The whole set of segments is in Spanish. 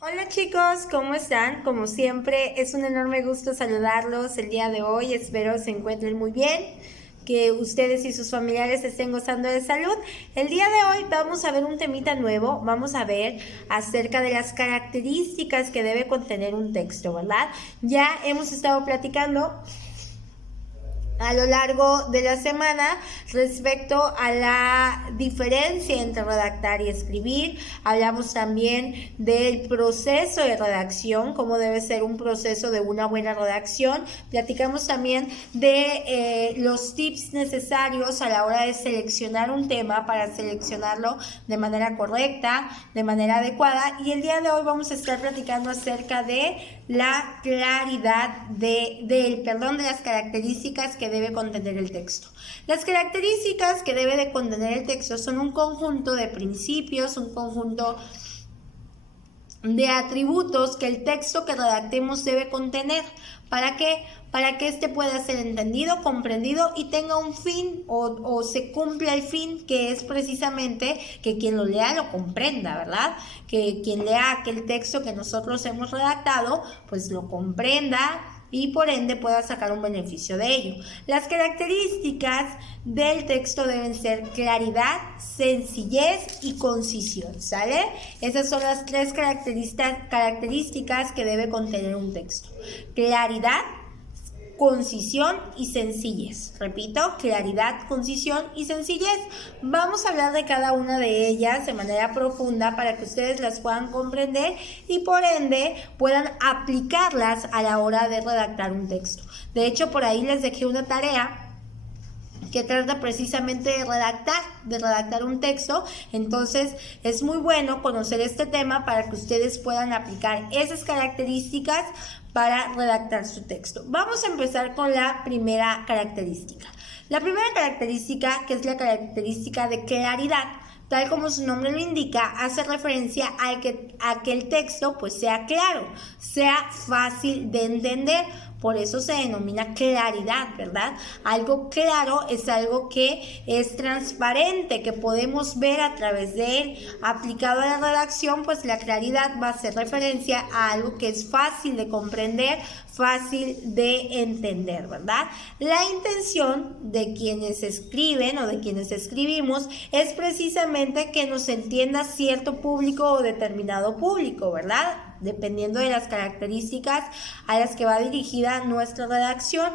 Hola chicos, ¿cómo están? Como siempre, es un enorme gusto saludarlos el día de hoy. Espero se encuentren muy bien, que ustedes y sus familiares estén gozando de salud. El día de hoy vamos a ver un temita nuevo. Vamos a ver acerca de las características que debe contener un texto, ¿verdad? Ya hemos estado platicando a lo largo de la semana respecto a la diferencia entre redactar y escribir. Hablamos también del proceso de redacción, cómo debe ser un proceso de una buena redacción. Platicamos también de los tips necesarios a la hora de seleccionar un tema para seleccionarlo de manera correcta, de manera adecuada. Y el día de hoy vamos a estar platicando acerca de la claridad de las características que debe contener el texto. Las características que debe de contener el texto son un conjunto de principios, un conjunto de atributos que el texto que redactemos debe contener. ¿Para qué? Para que éste pueda ser entendido, comprendido y tenga un fin o se cumpla el fin, que es precisamente que quien lo lea lo comprenda, ¿verdad? Que quien lea aquel texto que nosotros hemos redactado, pues lo comprenda y por ende pueda sacar un beneficio de ello. Las características del texto deben ser claridad, sencillez y concisión, ¿sale? Esas son las tres características que debe contener un texto. Claridad, concisión y sencillez. Repito, claridad, concisión y sencillez. Vamos a hablar de cada una de ellas de manera profunda para que ustedes las puedan comprender y por ende puedan aplicarlas a la hora de redactar un texto. De hecho, por ahí les dejé una tarea que trata precisamente de redactar un texto. Entonces es muy bueno conocer este tema para que ustedes puedan aplicar esas características para redactar su texto. Vamos a empezar con la primera característica. La primera característica, que es la característica de claridad, tal como su nombre lo indica, hace referencia a que el texto pues sea claro, sea fácil de entender. Por eso se denomina claridad, ¿verdad? Algo claro es algo que es transparente, que podemos ver a través de él. Aplicado a la redacción, pues la claridad va a hacer referencia a algo que es fácil de comprender, fácil de entender, ¿verdad? La intención de quienes escriben o de quienes escribimos es precisamente que nos entienda cierto público o determinado público, ¿verdad? Dependiendo de las características a las que va dirigida nuestra redacción.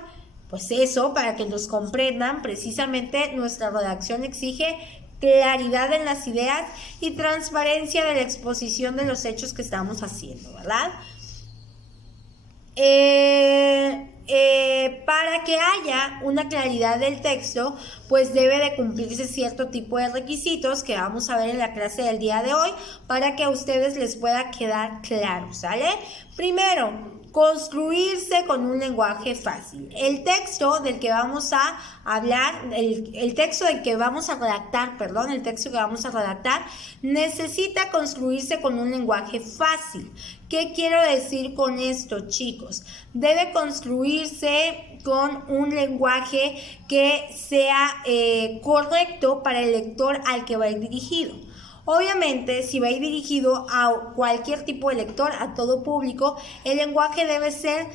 Pues eso, para que nos comprendan, precisamente nuestra redacción exige claridad en las ideas y transparencia de la exposición de los hechos que estamos haciendo, ¿verdad? Para que haya una claridad del texto, pues debe de cumplirse cierto tipo de requisitos que vamos a ver en la clase del día de hoy para que a ustedes les pueda quedar claro, ¿sale? Primero, construirse con un lenguaje fácil. El texto del que vamos a hablar, el texto del que vamos a redactar, el texto que vamos a redactar necesita construirse con un lenguaje fácil. ¿Qué quiero decir con esto, chicos? Debe construirse con un lenguaje que sea correcto para el lector al que va a ir dirigido. Obviamente, si va a ir dirigido a cualquier tipo de lector, a todo público, el lenguaje debe ser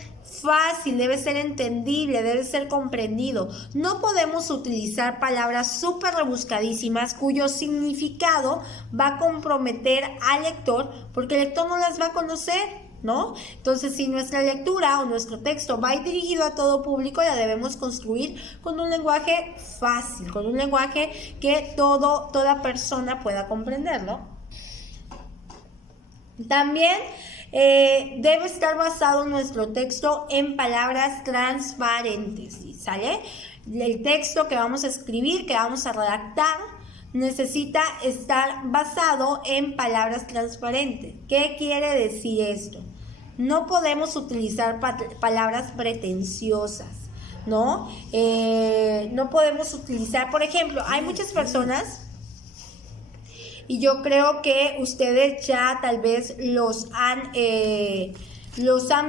fácil, debe ser entendible, debe ser comprendido. No podemos utilizar palabras súper rebuscadísimas cuyo significado va a comprometer al lector porque el lector no las va a conocer, ¿no? Entonces, si nuestra lectura o nuestro texto va dirigido a todo público, la debemos construir con un lenguaje fácil, con un lenguaje que toda persona pueda comprenderlo. También debe estar basado nuestro texto en palabras transparentes, ¿sale? El texto que vamos a escribir, que vamos a redactar, necesita estar basado en palabras transparentes. ¿Qué quiere decir esto? No podemos utilizar palabras pretenciosas, ¿no? No podemos utilizar, por ejemplo, hay muchas personas, y yo creo que ustedes ya tal vez los han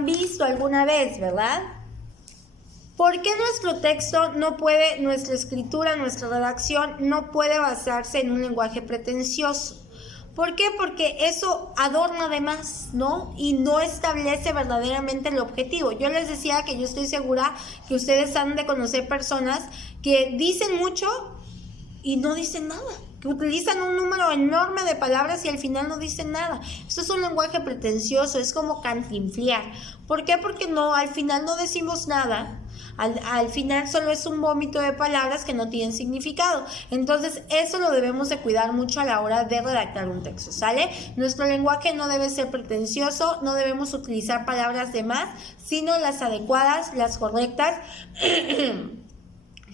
visto alguna vez, ¿verdad? ¿Por qué nuestro texto no puede, nuestra escritura, nuestra redacción no puede basarse en un lenguaje pretencioso? ¿Por qué? Porque eso adorna además, ¿no? Y no establece verdaderamente el objetivo. Yo les decía que yo estoy segura que ustedes han de conocer personas que dicen mucho y no dicen nada, que utilizan un número enorme de palabras y al final no dicen nada. Esto es un lenguaje pretencioso, es como cantinflear. ¿Por qué? Porque no, al final no decimos nada. Al final solo es un vómito de palabras que no tienen significado. Entonces eso lo debemos de cuidar mucho a la hora de redactar un texto, ¿sale? Nuestro lenguaje no debe ser pretencioso, no debemos utilizar palabras de más, sino las adecuadas, las correctas,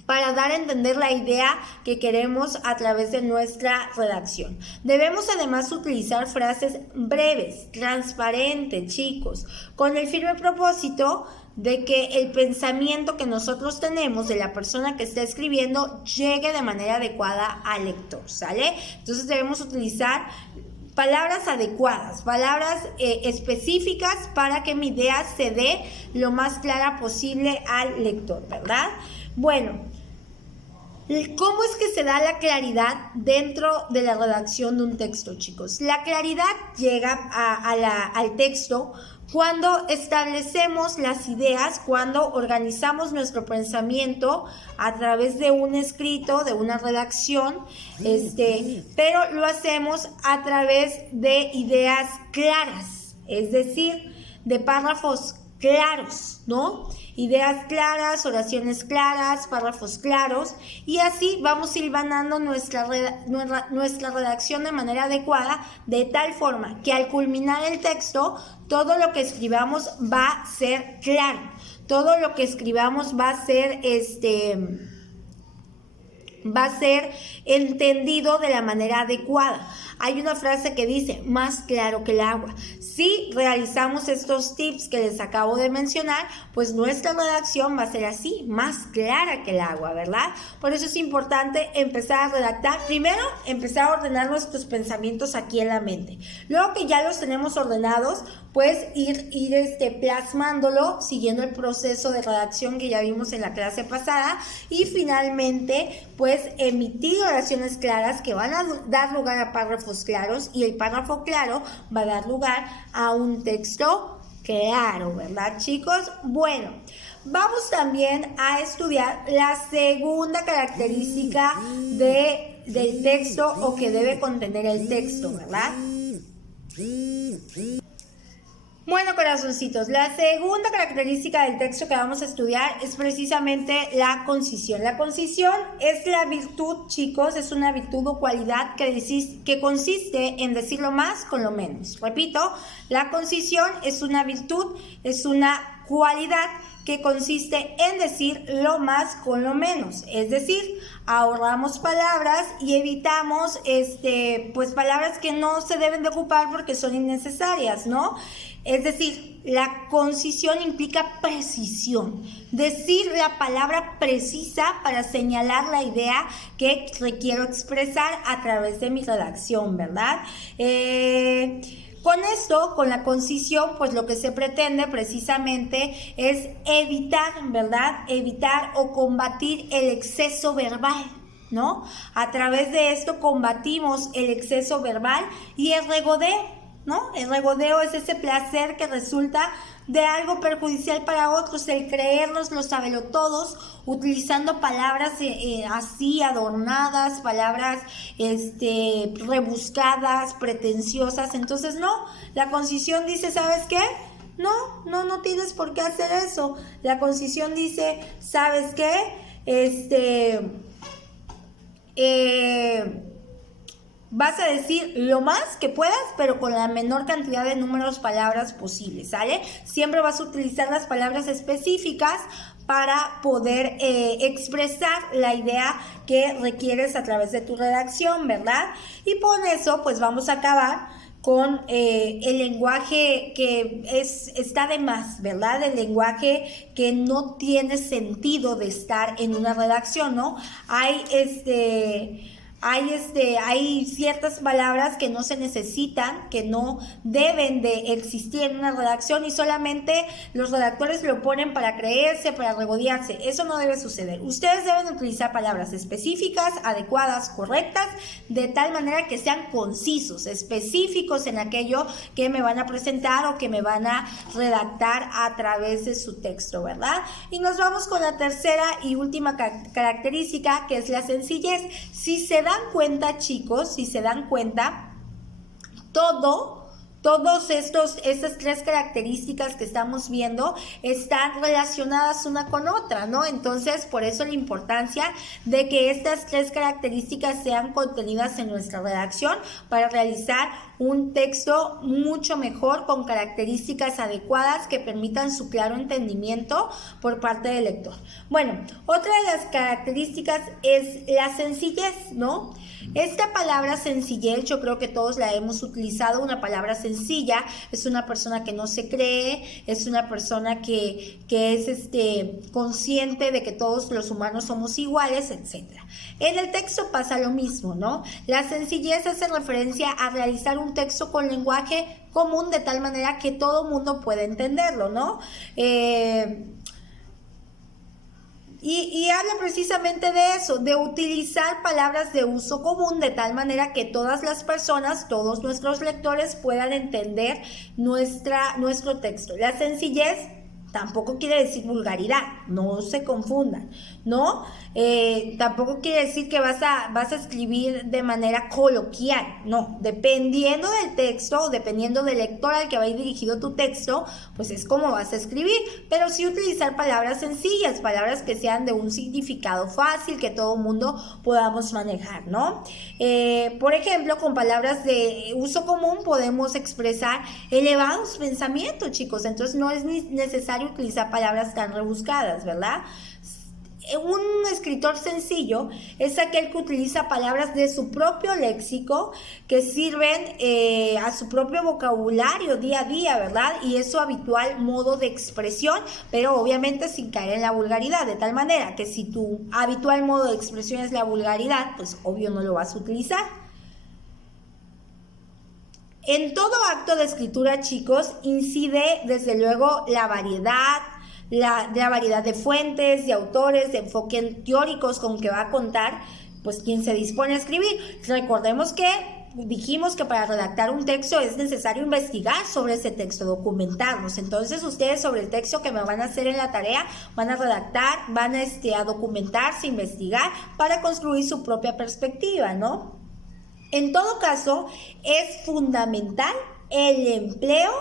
para dar a entender la idea que queremos a través de nuestra redacción. Debemos además utilizar frases breves, transparentes, chicos, con el firme propósito de que el pensamiento que nosotros tenemos de la persona que está escribiendo llegue de manera adecuada al lector, ¿sale? Entonces debemos utilizar palabras adecuadas, palabras específicas para que mi idea se dé lo más clara posible al lector, ¿verdad? Bueno, ¿cómo es que se da la claridad dentro de la redacción de un texto, chicos? La claridad llega al texto cuando establecemos las ideas, cuando organizamos nuestro pensamiento a través de un escrito, de una redacción, pero lo hacemos a través de ideas claras, es decir, de párrafos claros, ¿no? Ideas claras, oraciones claras, párrafos claros, y así vamos hilvanando nuestra redacción de manera adecuada, de tal forma que al culminar el texto, todo lo que escribamos va a ser claro, todo lo que escribamos va a ser entendido de la manera adecuada. Hay una frase que dice, más claro que el agua. Si realizamos estos tips que les acabo de mencionar, pues nuestra redacción va a ser así, más clara que el agua, ¿verdad? Por eso es importante empezar a redactar. Primero, empezar a ordenar nuestros pensamientos aquí en la mente. Luego que ya los tenemos ordenados, pues ir plasmándolo, siguiendo el proceso de redacción que ya vimos en la clase pasada. Y finalmente, pues emitir oraciones claras que van a dar lugar a párrafos claros, y el párrafo claro va a dar lugar a un texto claro, ¿verdad, chicos? Bueno, vamos también a estudiar la segunda característica del texto, o que debe contener el texto, ¿verdad? Bueno, corazoncitos, la segunda característica del texto que vamos a estudiar es precisamente la concisión. La concisión es la virtud, chicos, es una virtud o cualidad que consiste en decir lo más con lo menos. Repito, la concisión es una virtud, es una cualidad que consiste en decir lo más con lo menos, es decir, ahorramos palabras y evitamos pues palabras que no se deben de ocupar porque son innecesarias, ¿no? Es decir, la concisión implica precisión, decir la palabra precisa para señalar la idea que requiero expresar a través de mi redacción, ¿verdad? Con esto, con la concisión, pues lo que se pretende precisamente es evitar, ¿verdad? Evitar o combatir el exceso verbal, ¿no? A través de esto combatimos el exceso verbal y el regodeo, ¿no? El regodeo es ese placer que resulta de algo perjudicial para otros, el creernos los sabelotodos, utilizando palabras así adornadas, palabras rebuscadas, pretenciosas. Entonces no, la concisión dice, ¿sabes qué? No tienes por qué hacer eso. La concisión dice, ¿sabes qué? Vas a decir lo más que puedas, pero con la menor cantidad de números, palabras posibles, ¿sale? Siempre vas a utilizar las palabras específicas para poder expresar la idea que requieres a través de tu redacción, ¿verdad? Y por eso, pues vamos a acabar con el lenguaje que está de más, ¿verdad? El lenguaje que no tiene sentido de estar en una redacción, ¿no? hay ciertas palabras que no se necesitan, que no deben de existir en una redacción y solamente los redactores lo ponen para creerse, para regodearse. Eso no debe suceder. Ustedes deben utilizar palabras específicas, adecuadas, correctas, de tal manera que sean concisos, específicos en aquello que me van a presentar o que me van a redactar a través de su texto, ¿verdad? Y nos vamos con la tercera y última característica, que es la sencillez. Si se dan cuenta, chicos, si se dan cuenta, todas estas tres características que estamos viendo están relacionadas una con otra, ¿no? Entonces, por eso la importancia de que estas tres características sean contenidas en nuestra redacción para realizar un texto mucho mejor, con características adecuadas que permitan su claro entendimiento por parte del lector. Bueno, otra de las características es la sencillez, ¿no? Esta palabra sencillez, yo creo que todos la hemos utilizado. Una palabra sencilla es una persona que no se cree, es una persona que es consciente de que todos los humanos somos iguales, etc. En el texto pasa lo mismo, ¿no? La sencillez hace referencia a realizar un texto con lenguaje común de tal manera que todo mundo pueda entenderlo, ¿no? Y habla precisamente de eso, de utilizar palabras de uso común de tal manera que todas las personas, todos nuestros lectores puedan entender nuestro texto. La sencillez tampoco quiere decir vulgaridad, no se confundan, ¿no? Tampoco quiere decir que vas a escribir de manera coloquial, no. Dependiendo del texto, dependiendo del lector al que va a ir dirigido tu texto, pues es como vas a escribir, pero sí utilizar palabras sencillas, palabras que sean de un significado fácil, que todo mundo podamos manejar, ¿no? Por ejemplo, con palabras de uso común podemos expresar elevados pensamientos, chicos, entonces no es necesario utilizar palabras tan rebuscadas, ¿verdad? Un escritor sencillo es aquel que utiliza palabras de su propio léxico que sirven a su propio vocabulario día a día, ¿verdad? Y es su habitual modo de expresión, pero obviamente sin caer en la vulgaridad, de tal manera que si tu habitual modo de expresión es la vulgaridad, pues obvio no lo vas a utilizar. En todo acto de escritura, chicos, incide desde luego la variedad, la variedad de fuentes, de autores, de enfoques teóricos con que va a contar, pues quien se dispone a escribir. Recordemos que dijimos que para redactar un texto es necesario investigar sobre ese texto, documentarnos. Entonces ustedes sobre el texto que me van a hacer en la tarea van a redactar, van a documentarse, investigar para construir su propia perspectiva, ¿no? En todo caso, es fundamental el empleo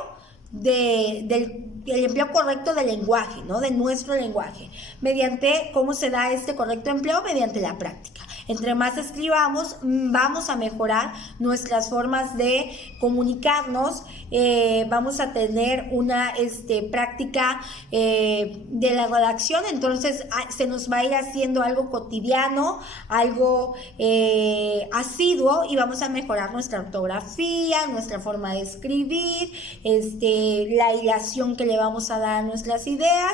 el empleo correcto del lenguaje, ¿no? De nuestro lenguaje. ¿Cómo se da este correcto empleo? Mediante la práctica. Entre más escribamos, vamos a mejorar nuestras formas de comunicarnos, vamos a tener una práctica de la redacción, entonces se nos va a ir haciendo algo cotidiano, algo asiduo, y vamos a mejorar nuestra ortografía, nuestra forma de escribir, la hilación que le vamos a dar a nuestras ideas.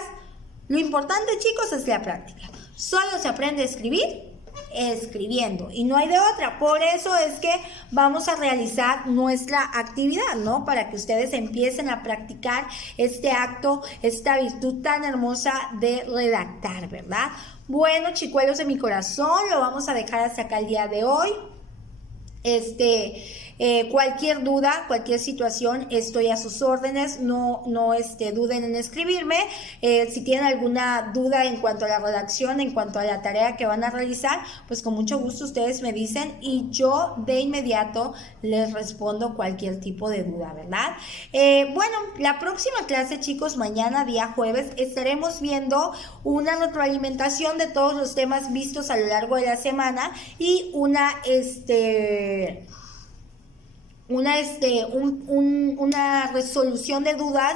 Lo importante, chicos, es la práctica. Solo se aprende a escribir escribiendo y no hay de otra. Por eso es que vamos a realizar nuestra actividad, ¿no? Para que ustedes empiecen a practicar este acto, esta virtud tan hermosa de redactar, ¿verdad? Bueno, chicuelos de mi corazón, lo vamos a dejar hasta acá el día de hoy. Cualquier duda, cualquier situación, estoy a sus órdenes, no duden en escribirme. Si tienen alguna duda en cuanto a la redacción, en cuanto a la tarea que van a realizar, pues con mucho gusto ustedes me dicen y yo de inmediato les respondo cualquier tipo de duda, ¿verdad? Bueno, la próxima clase, chicos, mañana día jueves, estaremos viendo una retroalimentación de todos los temas vistos a lo largo de la semana y una resolución de dudas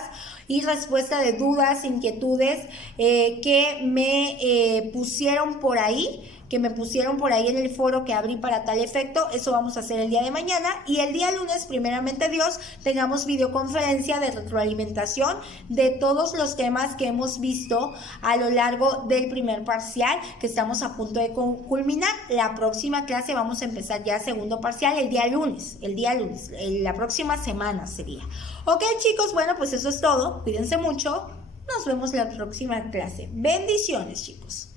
y respuesta de dudas, inquietudes que me pusieron por ahí que me pusieron por ahí en el foro que abrí para tal efecto. Eso vamos a hacer el día de mañana, y el día lunes, primeramente Dios, tengamos videoconferencia de retroalimentación de todos los temas que hemos visto a lo largo del primer parcial, que estamos a punto de culminar. La próxima clase vamos a empezar ya segundo parcial el día lunes, la próxima semana sería. Ok, chicos, bueno, pues eso es todo. Cuídense mucho. Nos vemos la próxima clase. Bendiciones, chicos.